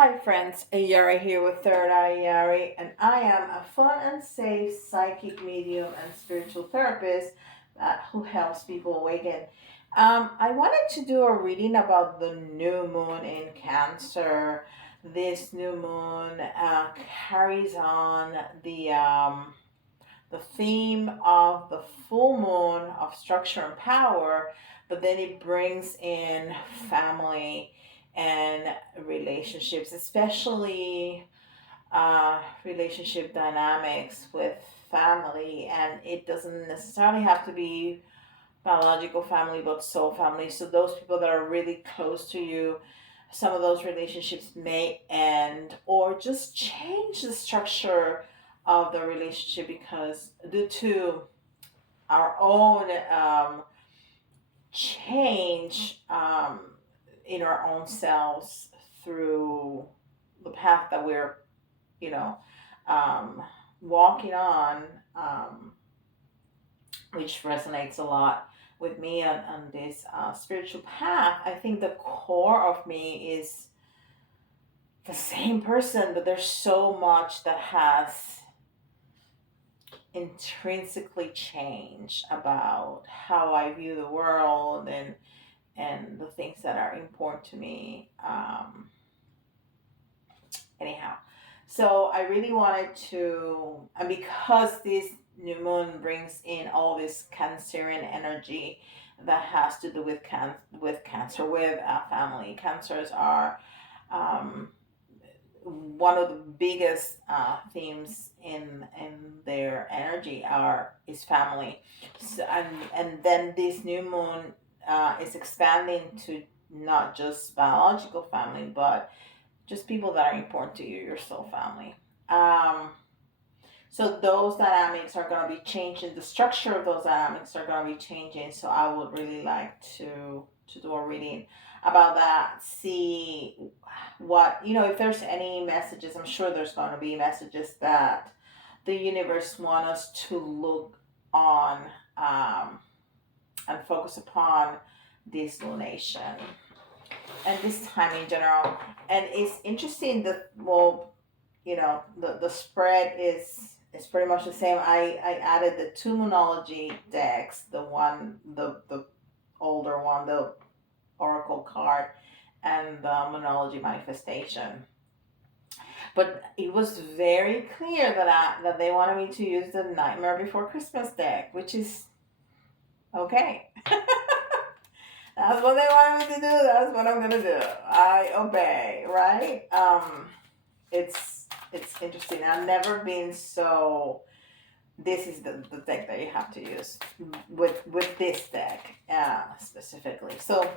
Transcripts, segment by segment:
Hi friends, Yari here with Third Eye Yari, and I am a fun and safe psychic medium and spiritual therapist who helps people awaken. I wanted to do a reading about the new moon in Cancer. This new moon carries on the theme of the full moon of structure and power, but then it brings in family and relationships, especially relationship dynamics with family. And it doesn't necessarily have to be biological family, but soul family. So, those people that are really close to you, some of those relationships may end or just change the structure of the relationship because due to our own change in our own selves through the path that we're, you know, um, walking on, um, which resonates a lot with me on this spiritual path. I think the core of me is the same person, but there's so much that has intrinsically changed about how I view the world and the things that are important to me. Anyhow, so I really wanted to, and because this new moon brings in all this Cancerian energy that has to do with with cancer, with family. Cancers are um, one of the biggest themes in their energy are is family. So, and then this new moon is expanding to not just biological family, but just people that are important to you, your soul family. Um, so those dynamics are going to be changing. The structure of those dynamics are going to be changing. So I would really like to do a reading about that. See what if there's any messages. I'm sure there's going to be messages that the universe want us to look on um, and focus upon this lunation and this time in general. And it's interesting that, well, the spread is pretty much the same. I added the two Moonology decks, the older one, the Oracle card, and the Moonology Manifestation. But it was very clear that they wanted me to use the Nightmare Before Christmas deck, which is okay. That's what they wanted me to do. That's what I'm gonna do. I obey, right? It's interesting. I've never been so. This is the deck that you have to use with this deck specifically. So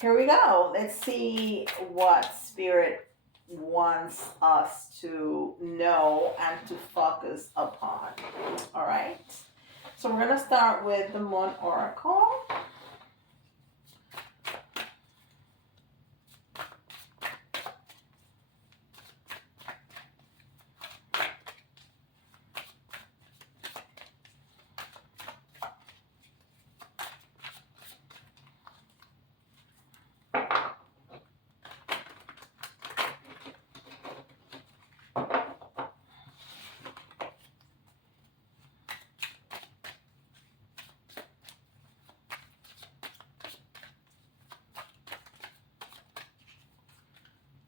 here we go. Let's see what spirit wants us to know and to focus upon. All right. So we're gonna start with the Moon Oracle.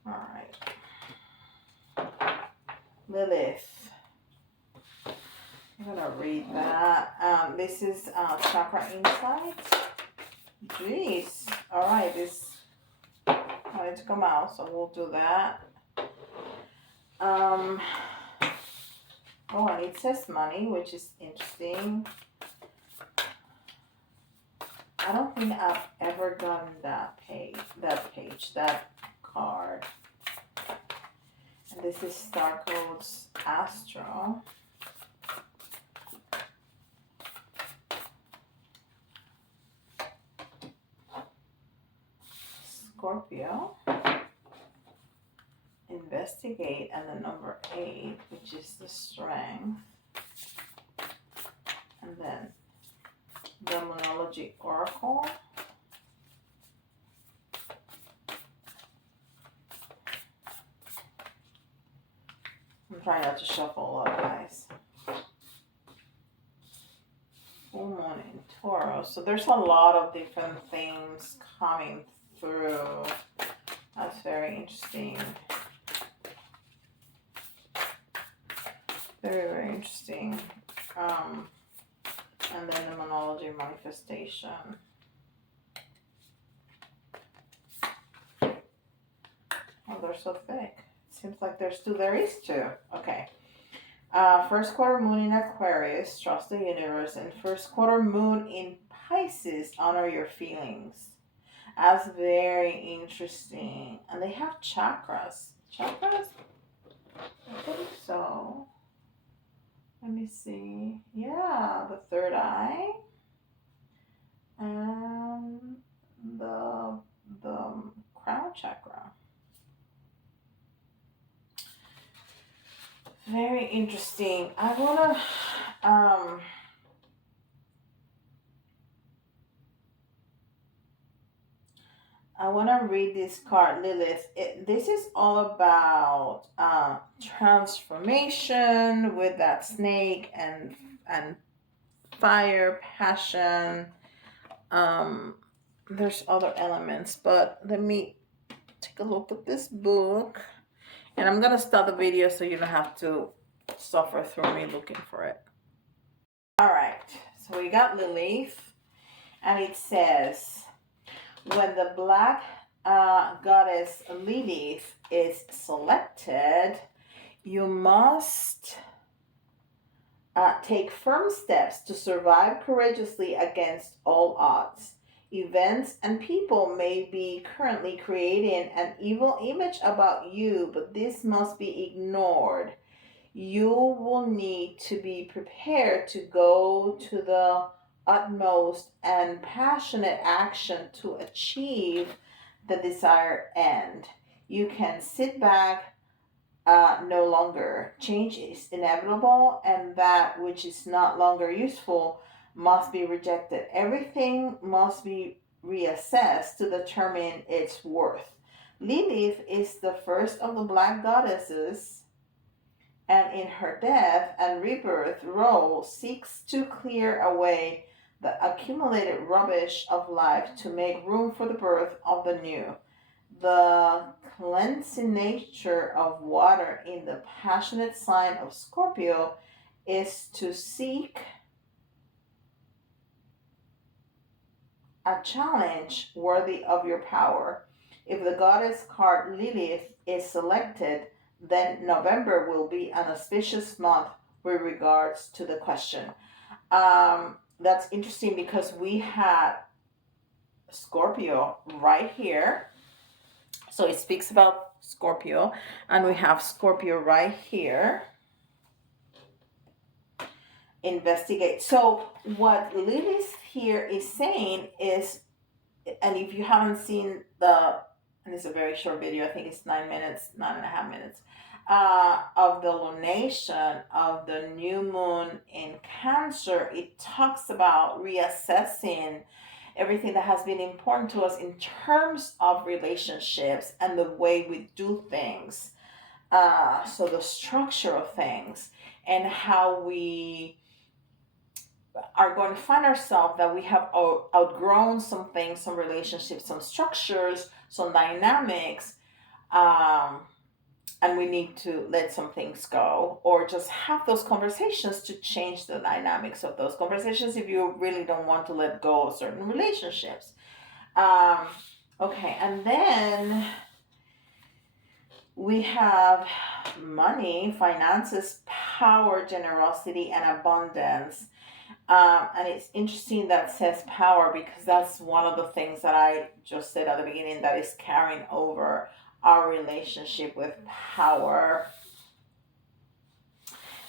All right. Lilith. I'm gonna read that. This is Chakra Insights. Jeez. All right. This wanted to come out, so we'll do that. Um. Oh, and it says money, which is interesting. I don't think I've ever gotten that that card. And this is Star Codes Astro. Scorpio. Investigate, and the number 8, which is the strength. And then the Moonology Oracle. trying not to shuffle a lot, guys. Full moon in Taurus. So there's a lot of different themes coming through. That's very interesting. Very, very interesting. And then the monology manifestation. Oh, they're so thick. Seems like there's two. There is two. Okay. First quarter moon in Aquarius, trust the universe, and first quarter moon in Pisces, honor your feelings. That's very interesting. And they have chakras. Chakras? I think so. Let me see. Yeah, the third eye and the crown chakra. Very interesting. I wanna read this card, Lilith. This is all about transformation with that snake and fire, passion. There's other elements, but let me take a look at this book. And I'm gonna start the video so you don't have to suffer through me looking for it. All right, so we got Lilith, and it says, when the black goddess Lilith is selected, you must take firm steps to survive courageously against all odds. Events and people may be currently creating an evil image about you, but this must be ignored. You will need to be prepared to go to the utmost and passionate action to achieve the desired end. You can sit back no longer. Change is inevitable, and that which is not longer useful must be rejected. Everything must be reassessed to determine its worth. Lilith is the first of the black goddesses, and in her death and rebirth role seeks to clear away the accumulated rubbish of life to make room for the birth of the new. The cleansing nature of water in the passionate sign of Scorpio is to seek a challenge worthy of your power. If the goddess card Lilith is selected, then November will be an auspicious month with regards to the question. That's interesting because we had Scorpio right here. So it speaks about Scorpio, and we have Scorpio right here. Investigate. So what Lilith here is saying is, and if you haven't seen and it's a very short video, I think it's 9.5 minutes, of the lunation of the new moon in Cancer, it talks about reassessing everything that has been important to us in terms of relationships and the way we do things. So the structure of things and how we are going to find ourselves that we have outgrown some things, some relationships, some structures, some dynamics, and we need to let some things go or just have those conversations to change the dynamics of those conversations if you really don't want to let go of certain relationships. Okay, and then we have money, finances, power, generosity, and abundance. And it's interesting that says power because that's one of the things that I just said at the beginning that is carrying over our relationship with power.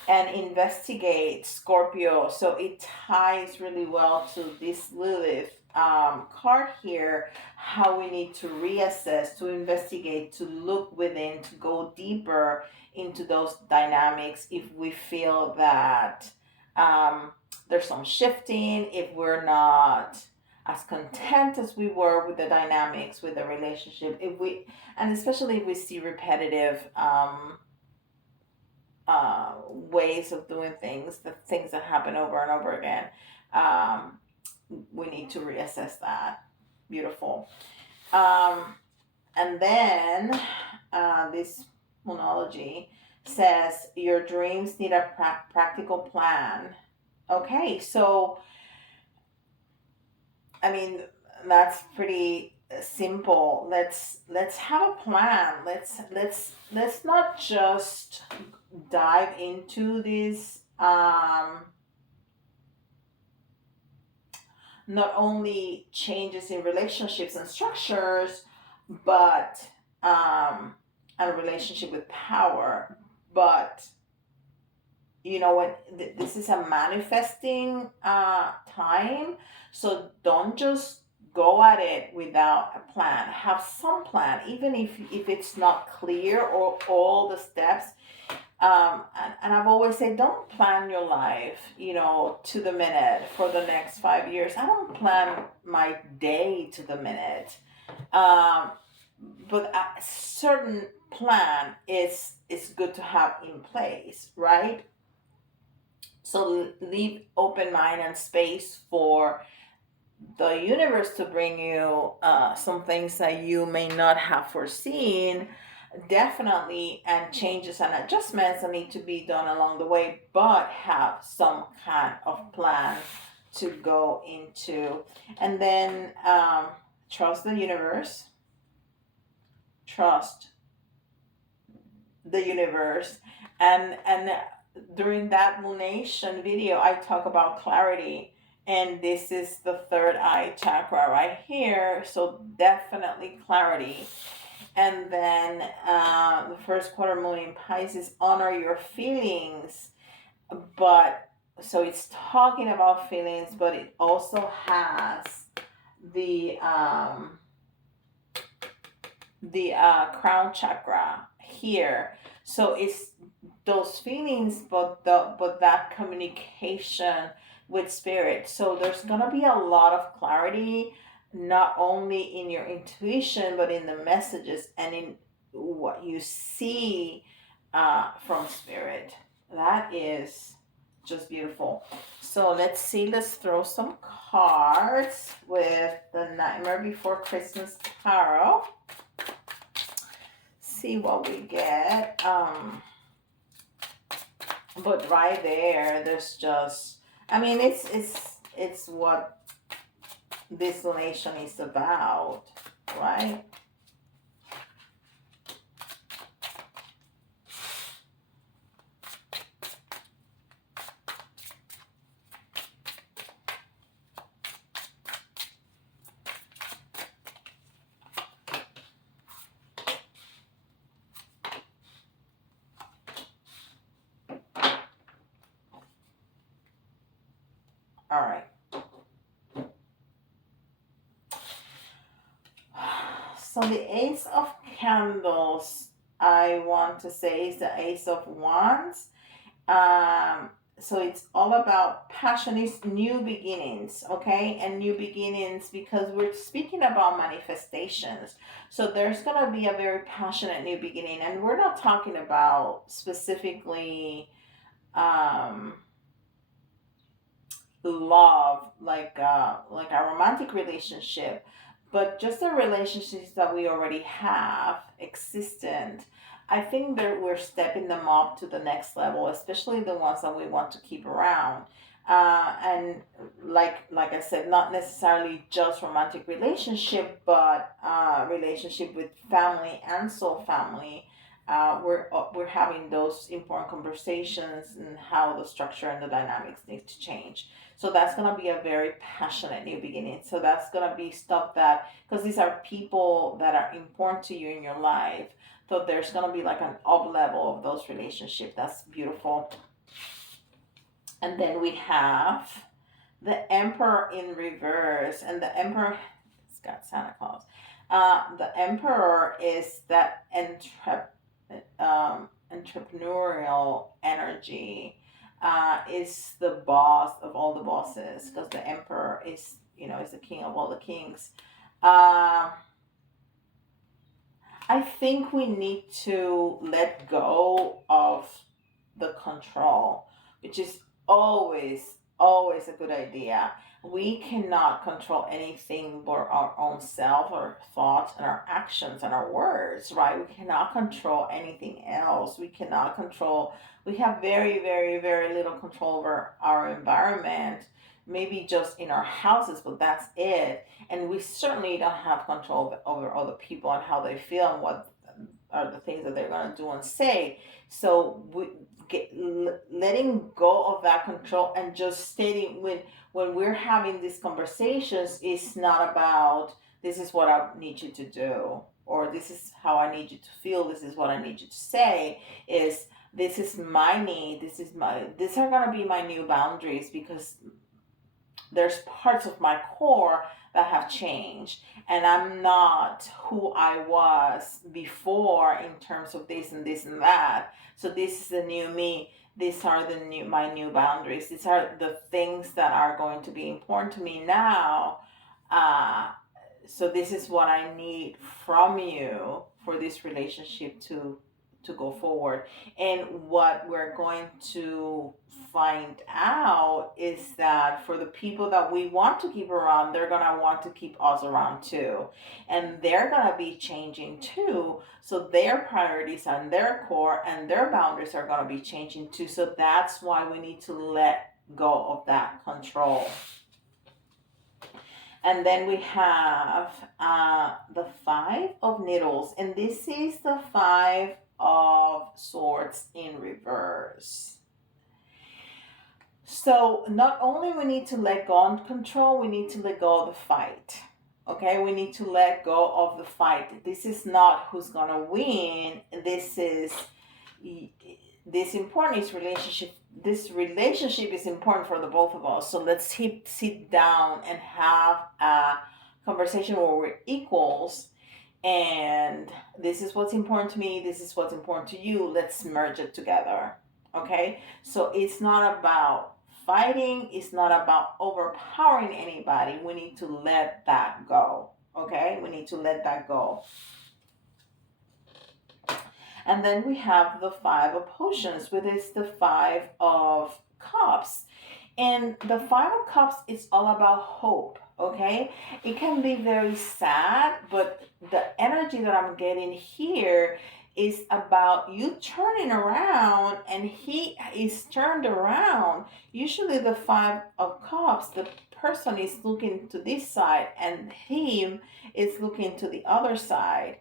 And investigate Scorpio. So it ties really well to this Lilith card here, how we need to reassess, to investigate, to look within, to go deeper into those dynamics if we feel that there's some shifting, if we're not as content as we were with the dynamics, with the relationship, and especially if we see repetitive ways of doing things, the things that happen over and over again. Um, we need to reassess that. Beautiful. Um, and then this monology says your dreams need a practical plan. Okay, so I mean that's pretty simple. Let's have a plan. Let's not just dive into these not only changes in relationships and structures, but um, a relationship with power. But when this is a manifesting time, so don't just go at it without a plan. Have some plan, even if it's not clear or all the steps. And I've always said, don't plan your life, to the minute for the next 5 years. I don't plan my day to the minute. Um, but a certain plan is good to have in place, right? So leave open mind and space for the universe to bring you some things that you may not have foreseen, definitely, and changes and adjustments that need to be done along the way, but have some kind of plan to go into. And then trust the universe, trust the universe. And during that lunation video, I talk about clarity, and this is the third eye chakra right here, so definitely clarity. And then the first quarter moon in Pisces, honor your feelings. But so it's talking about feelings, but it also has the crown chakra here. So it's those feelings, but that communication with spirit. So there's gonna be a lot of clarity, not only in your intuition, but in the messages and in what you see from spirit. That is just beautiful. So let's see. Let's throw some cards with the Nightmare Before Christmas Tarot. See what we get. But right there's just, I mean, it's what this nation is about, right? All right. So the Ace of Candles, I want to say, is the Ace of Wands. So it's all about passion, is new beginnings, okay? And new beginnings, because we're speaking about manifestations. So there's gonna be a very passionate new beginning, and we're not talking about specifically um love, like a romantic relationship, but just the relationships that we already have existent. I think that we're stepping them up to the next level, especially the ones that we want to keep around. And like I said, not necessarily just romantic relationship, but relationship with family and soul family. We're having those important conversations and how the structure and the dynamics need to change. So that's gonna be a very passionate new beginning. So that's gonna be stuff that, because these are people that are important to you in your life. So there's gonna be like an up level of those relationships. That's beautiful. And then we have the Emperor in reverse, and the Emperor, it's got Santa Claus. The Emperor is that entrepreneurial energy, is the boss of all the bosses, because the Emperor is the king of all the kings. Uh, I think we need to let go of the control, which is always a good idea. We cannot control anything but our own self, our thoughts, and our actions and our words, right? We cannot control anything else. We cannot control, we have very, very, very little control over our environment, maybe just in our houses, but that's it. And we certainly don't have control over other people and how they feel and what are the things that they're going to do and say. So letting go of that control and just stating when we're having these conversations, it's not about this is what I need you to do, or this is how I need you to feel, this is what I need you to say. Is this is my need, these are going to be my new boundaries, because there's parts of my core that have changed, and I'm not who I was before in terms of this and this and that. So this is the new me. These are the new my new boundaries. These are the things that are going to be important to me now. uh, so this is what I need from you for this relationship to go forward. And what we're going to find out is that for the people that we want to keep around, they're going to want to keep us around too. And they're going to be changing too. So their priorities and their core and their boundaries are going to be changing too. So that's why we need to let go of that control. And then we have the Five of Needles, and this is the Five of Swords in reverse. So not only we need to let go and control, we need to let go of the fight. Okay, we need to let go of the fight. This is not who's gonna win. This important is relationship. This relationship is important for the both of us. So let's sit down and have a conversation where we're equals. And this is what's important to me. This is what's important to you. Let's merge it together. Okay. So it's not about fighting. It's not about overpowering anybody. We need to let that go. Okay. We need to let that go. And then we have the Five of Potions, which is the Five of Cups. And the Five of Cups is all about hope, okay? It can be very sad, but the energy that I'm getting here is about you turning around, and he is turned around. Usually the Five of Cups, the person is looking to this side and him is looking to the other side.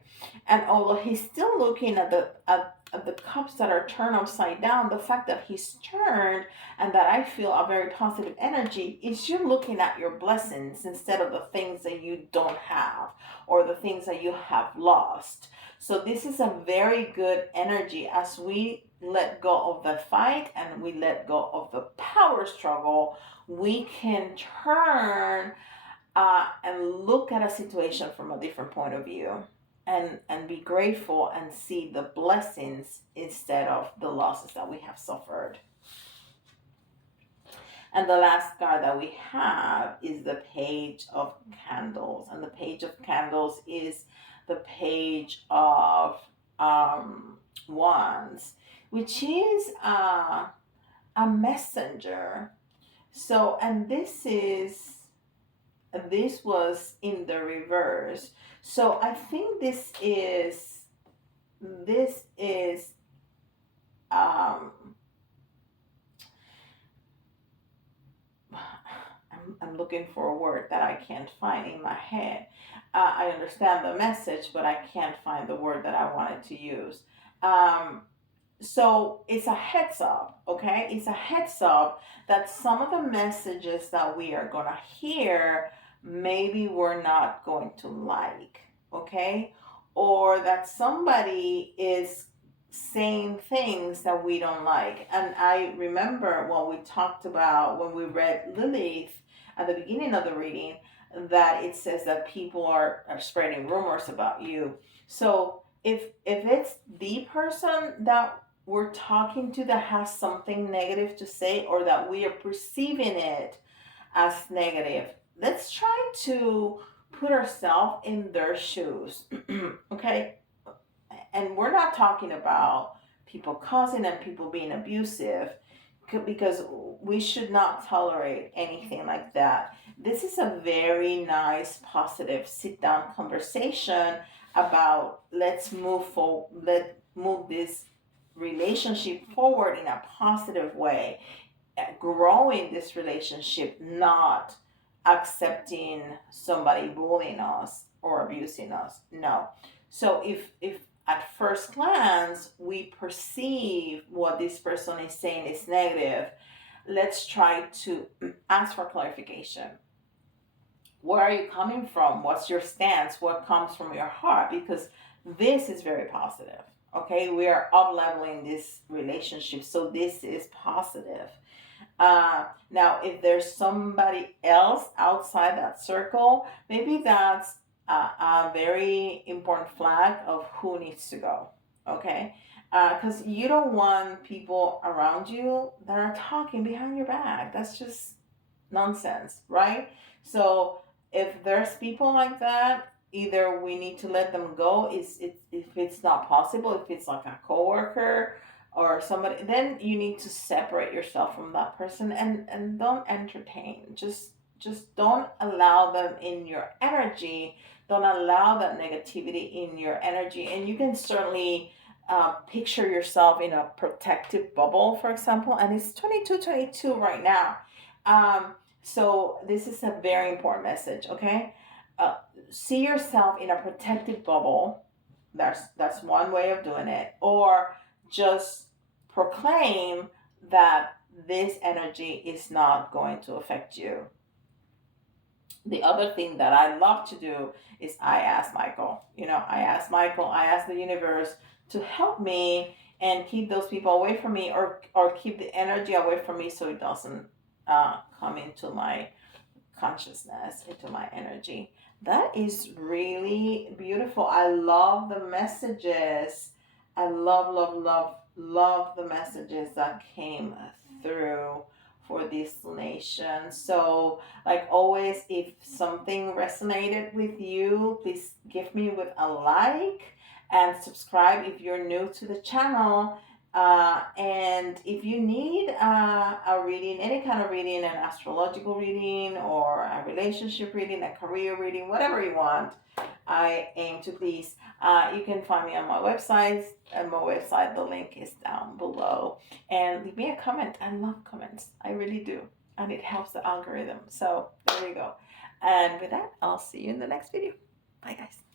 And although he's still looking at the cups that are turned upside down, the fact that he's turned and that I feel a very positive energy is you're looking at your blessings instead of the things that you don't have or the things that you have lost. So this is a very good energy as we let go of the fight and we let go of the power struggle. We can turn and look at a situation from a different point of view, and be grateful and see the blessings instead of the losses that we have suffered. And the last card that we have is the Page of Candles. And the Page of Candles is the Page of Wands, which is a messenger. So, and this was in the reverse. So I think this is um I'm looking for a word that I can't find in my head. I understand the message, but I can't find the word that I wanted to use. Um, so it's a heads up, okay? It's a heads up that some of the messages that we are going to hear, maybe we're not going to like, okay? Or that somebody is saying things that we don't like. And I remember when we talked about, when we read Lilith at the beginning of the reading, that it says that people are spreading rumors about you. So if it's the person that we're talking to that has something negative to say, or that we are perceiving it as negative, let's try to put ourselves in their shoes. Okay? And we're not talking about people causing and people being abusive, because we should not tolerate anything like that. This is a very nice, positive sit down conversation about let's move this relationship forward in a positive way, growing this relationship, not accepting somebody bullying us or abusing us. No. So if at first glance we perceive what this person is saying is negative, let's try to ask for clarification. Where are you coming from? What's your stance? What comes from your heart? Because this is very positive. Okay, we are up leveling this relationship, so this is positive. Now, if there's somebody else outside that circle, maybe that's a very important flag of who needs to go. Okay? Because you don't want people around you that are talking behind your back. That's just nonsense, right? So if there's people like that, either we need to let them go. If it's not possible, if it's like a coworker or somebody, then you need to separate yourself from that person and don't entertain. Just don't allow them in your energy. Don't allow that negativity in your energy. And you can certainly picture yourself in a protective bubble, for example. And it's 22:22 right now. So this is a very important message, okay? Uh, See yourself in a protective bubble. That's one way of doing it. Or just proclaim that this energy is not going to affect you. The other thing that I love to do is I ask Michael. I ask the universe to help me and keep those people away from me, or keep the energy away from me so it doesn't come into my consciousness, into my energy. That is really beautiful. I love the messages. I love the messages that came through for this nation. So, like always, if something resonated with you, please give me with a like and subscribe if you're new to the channel. And if you need a reading, any kind of reading, an astrological reading or a relationship reading, a career reading, whatever you want, I aim to please. You can find me on my website. And my website, the link is down below. And leave me a comment. I love comments. I really do. And it helps the algorithm. So there you go. And with that, I'll see you in the next video. Bye, guys.